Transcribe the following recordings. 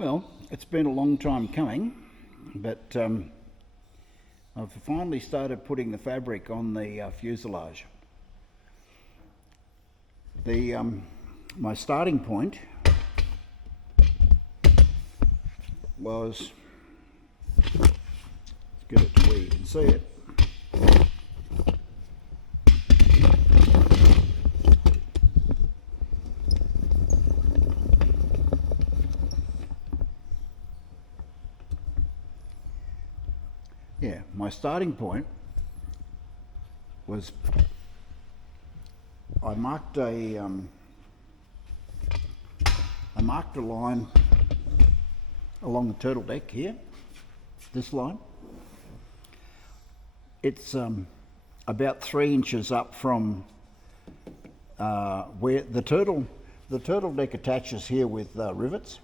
Well, it's been a long time coming, but I've finally started putting the fabric on the fuselage. My starting point was, let's get it to where you can see it. Yeah, my starting point was I marked a line along the turtle deck here. This line. It's about 3 inches up from where the turtle deck attaches here with rivets,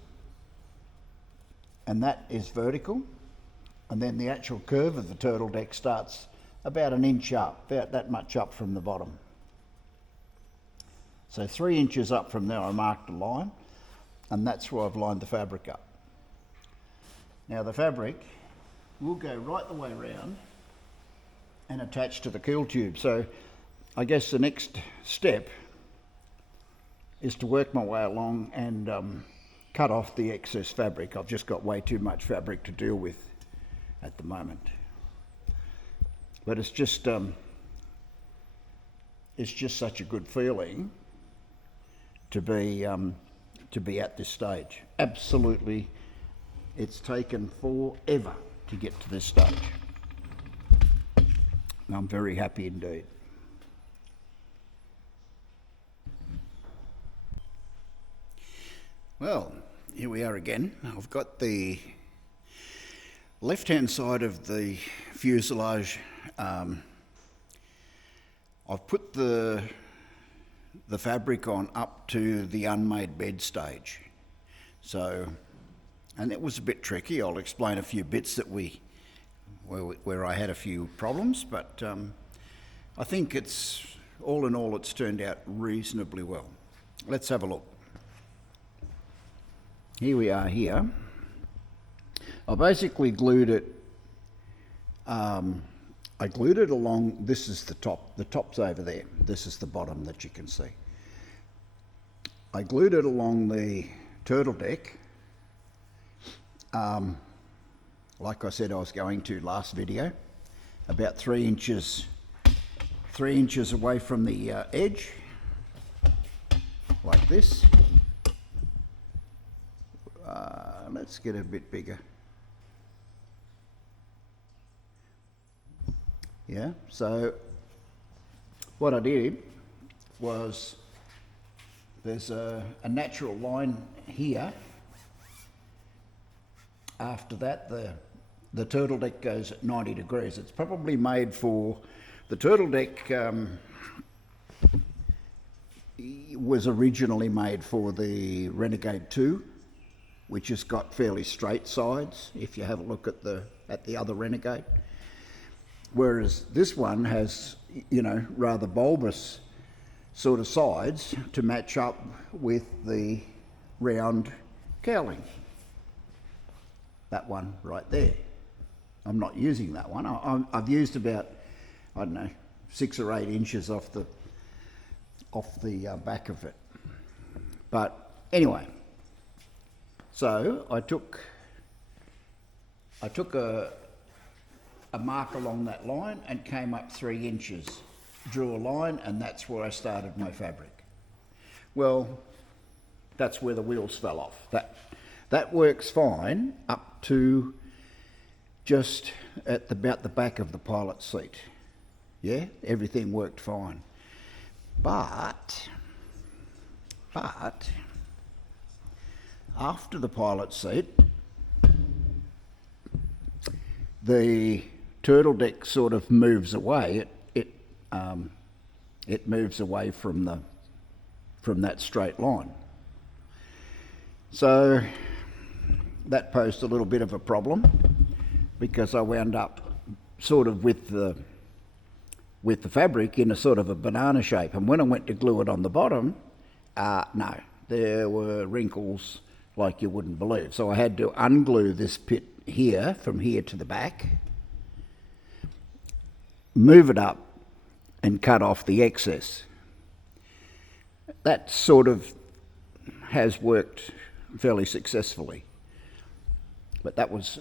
and that is vertical. And then the actual curve of the turtle deck starts about an inch up, about that much up from the bottom. So 3 inches up from there I marked a line, and that's where I've lined the fabric up. Now the fabric will go right the way around and attach to the keel tube. So I guess the next step is to work my way along and cut off the excess fabric. I've just got way too much fabric to deal with at the moment, but it's just such a good feeling to be at this stage. Absolutely, it's taken forever to get to this stage, and I'm very happy indeed. Well, here we are again. I've got the left-hand side of the fuselage. I've put the fabric on up to the unmade bed stage. So, and it was a bit tricky. I'll explain a few bits that where I had a few problems, but I think it's all in all it's turned out reasonably well. Let's have a look. Here we are here. I basically glued it, I glued it along, this is the top's over there, this is the bottom that you can see. I glued it along the turtle deck, like I said I was going to last video, about 3 inches away from the edge, like this. Let's get it a bit bigger. Yeah, so what I did was there's a natural line here. After that, the turtle deck goes at 90 degrees. It's probably made for, the turtle deck was originally made for the Renegade 2, which has got fairly straight sides, if you have a look at the other Renegade. Whereas this one has, you know, rather bulbous sort of sides to match up with the round cowling. That one right there. I'm not using that one. I've used about, I don't know, 6 or 8 inches off the back of it. But anyway, so I took a mark along that line and came up 3 inches, drew a line, and that's where I started my fabric. Well, that's where the wheels fell off. That works fine up to just at about the back of the pilot's seat. Yeah, everything worked fine. But after the pilot's seat, the turtle deck sort of moves away. It moves away from that straight line. So that posed a little bit of a problem because I wound up sort of with the fabric in a sort of a banana shape, and when I went to glue it on the bottom, no, there were wrinkles like you wouldn't believe. So I had to unglue this pit here, from here to the back, move it up and cut off the excess. That sort of has worked fairly successfully. But that was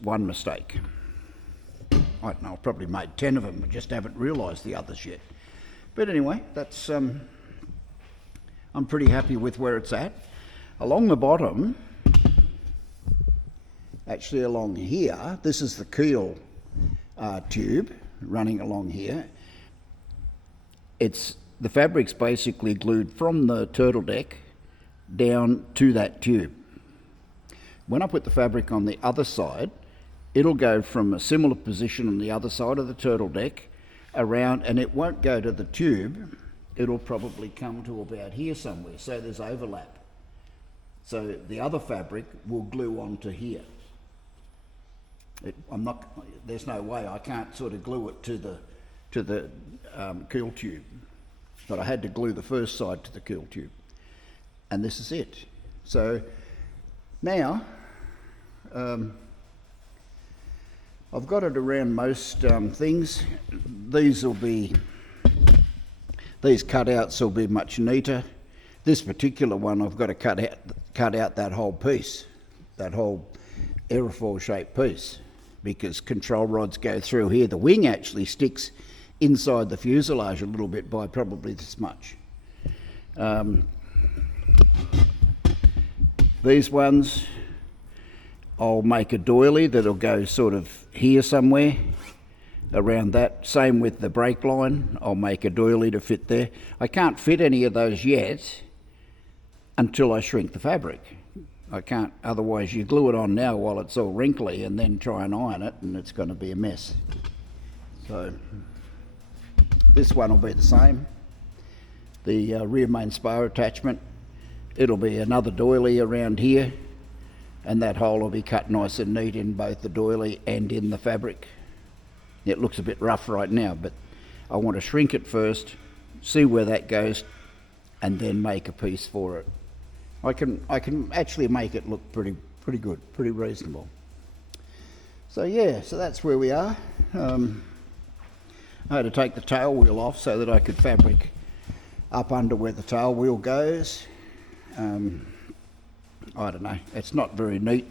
one mistake. I don't know, I've probably made 10 of them, I just haven't realised the others yet. But anyway, that's I'm pretty happy with where it's at. Along the bottom, actually along here, this is the keel tube running along here. The fabric's basically glued from the turtle deck down to that tube. When I put the fabric on the other side, it'll go from a similar position on the other side of the turtle deck around, and it won't go to the tube. It'll probably come to about here somewhere, so there's overlap. So the other fabric will glue onto here. There's no way I can't sort of glue it to the keel tube, but I had to glue the first side to the keel tube, and this is it. So now I've got it around most things. These cutouts will be much neater. This particular one, I've got to cut out that whole piece, that whole aerofoil shaped piece, because control rods go through here. The wing actually sticks inside the fuselage a little bit by probably this much. These ones, I'll make a doily that'll go sort of here somewhere around that. Same with the brake line, I'll make a doily to fit there. I can't fit any of those yet until I shrink the fabric. I can't, otherwise you glue it on now while it's all wrinkly and then try and iron it, and it's going to be a mess. So this one will be the same. The rear main spar attachment, it'll be another doily around here, and that hole will be cut nice and neat in both the doily and in the fabric. It looks a bit rough right now, but I want to shrink it first, see where that goes, and then make a piece for it. I can actually make it look pretty good, pretty reasonable. So yeah, so that's where we are. I had to take the tail wheel off so that I could fabric up under where the tail wheel goes. I don't know, it's not very neat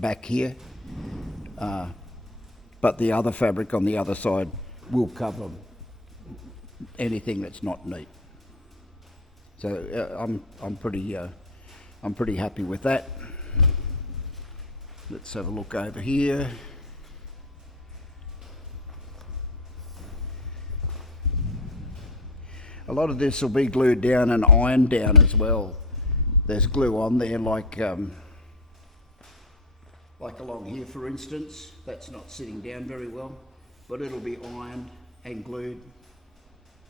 back here, but the other fabric on the other side will cover anything that's not neat. So I'm pretty happy with that. Let's have a look over here. A lot of this will be glued down and ironed down as well. There's glue on there, like along here, for instance. That's not sitting down very well, but it'll be ironed and glued.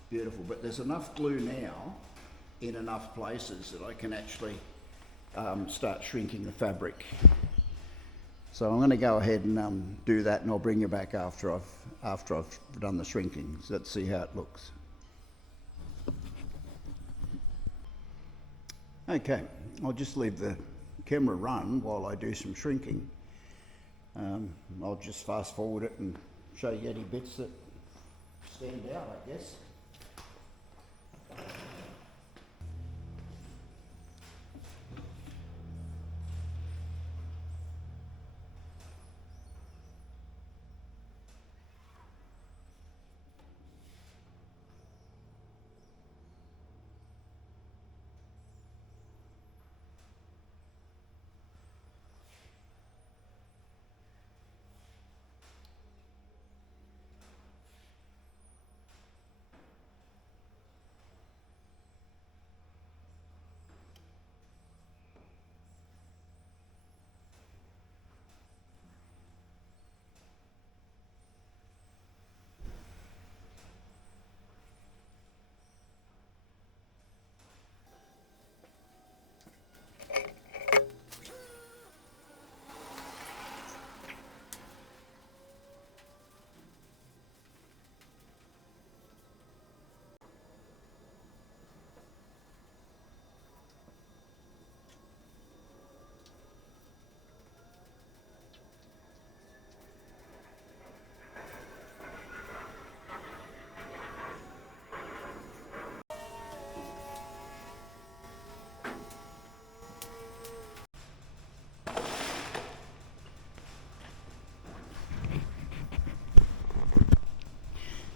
Beautiful. But there's enough glue now in enough places that I can actually start shrinking the fabric. So I'm going to go ahead and do that, and I'll bring you back after I've done the shrinking. So let's see how it looks. Okay, I'll just leave the camera run while I do some shrinking. I'll just fast forward it and show you any bits that stand out, I guess.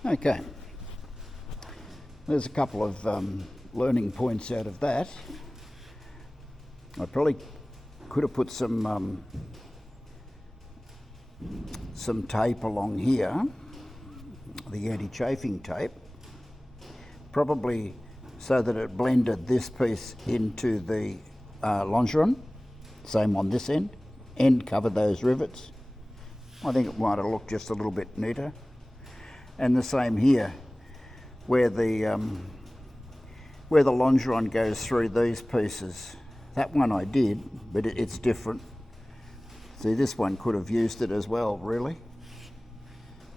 Okay, there's a couple of learning points out of that. I probably could have put some tape along here, the anti-chafing tape, probably so that it blended this piece into the longeron. Same on this end covered those rivets. I think it might have looked just a little bit neater. And the same here, where the longeron goes through these pieces. That one I did, but it's different. See, this one could have used it as well, really.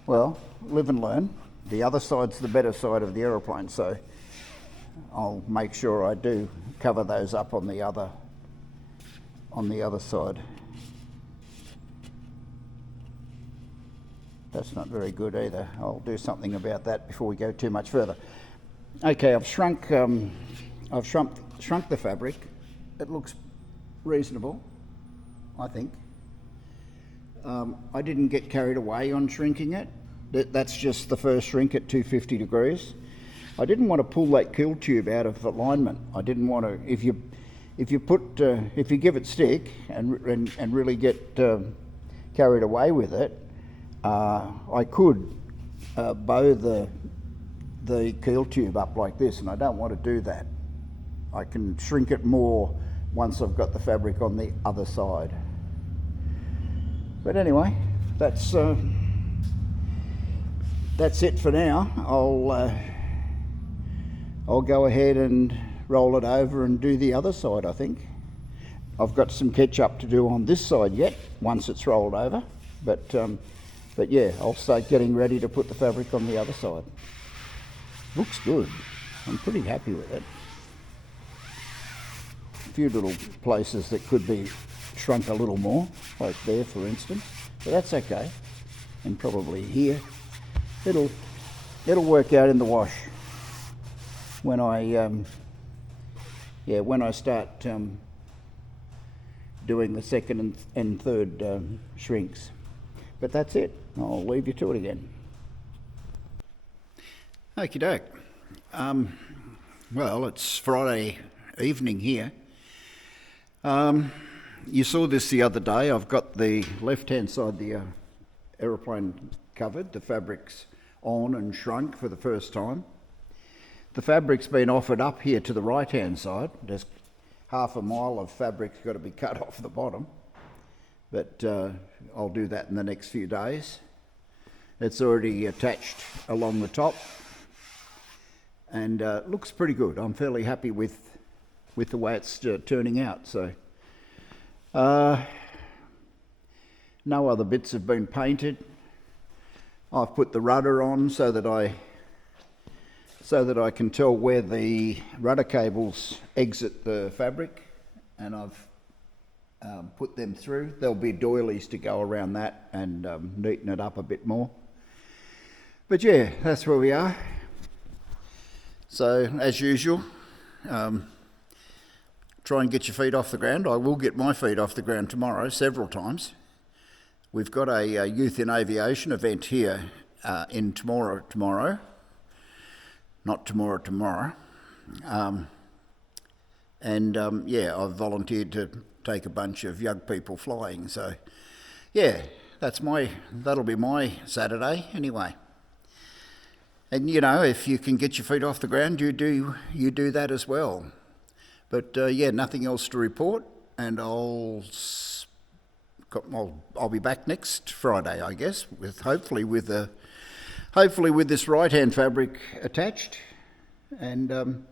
Well, live and learn. The other side's the better side of the aeroplane, so I'll make sure I do cover those up on the other side. That's not very good either. I'll do something about that before we go too much further. Okay, I've shrunk the fabric. It looks reasonable, I think. I didn't get carried away on shrinking it. That's just the first shrink at 250 degrees. I didn't want to pull that kill tube out of alignment. I didn't want to. If you give it stick and really get carried away with it, I could bow the keel tube up like this, and I don't want to do that. I can shrink it more once I've got the fabric on the other side. But anyway, that's it for now. I'll go ahead and roll it over and do the other side, I think. I've got some catch up to do on this side yet, once it's rolled over. But yeah, I'll start getting ready to put the fabric on the other side. Looks good. I'm pretty happy with it. A few little places that could be shrunk a little more, like there for instance, but that's okay. And probably here, it'll work out in the wash when I start doing the second and third shrinks. But that's it. I'll leave you to it again. Okie doke. Well, it's Friday evening here. You saw this the other day. I've got the left-hand side, the aeroplane covered. The fabric's on and shrunk for the first time. The fabric's been offered up here to the right-hand side. There's half a mile of fabric's got to be cut off the bottom. But I'll do that in the next few days. It's already attached along the top and looks pretty good. I'm fairly happy with the way it's turning out. So no other bits have been painted. I've put the rudder on so that I can tell where the rudder cables exit the fabric, and I've put them through. There'll be doilies to go around that and neaten it up a bit more. But yeah, that's where we are. So as usual, try and get your feet off the ground. I will get my feet off the ground tomorrow several times. We've got a Youth in Aviation event here in tomorrow. Not tomorrow. Yeah, I've volunteered to take a bunch of young people flying. So yeah, that'll be my Saturday anyway. And you know, if you can get your feet off the ground, you do that as well. But yeah, nothing else to report, and I'll be back next Friday, I guess, hopefully with this right-hand fabric attached, and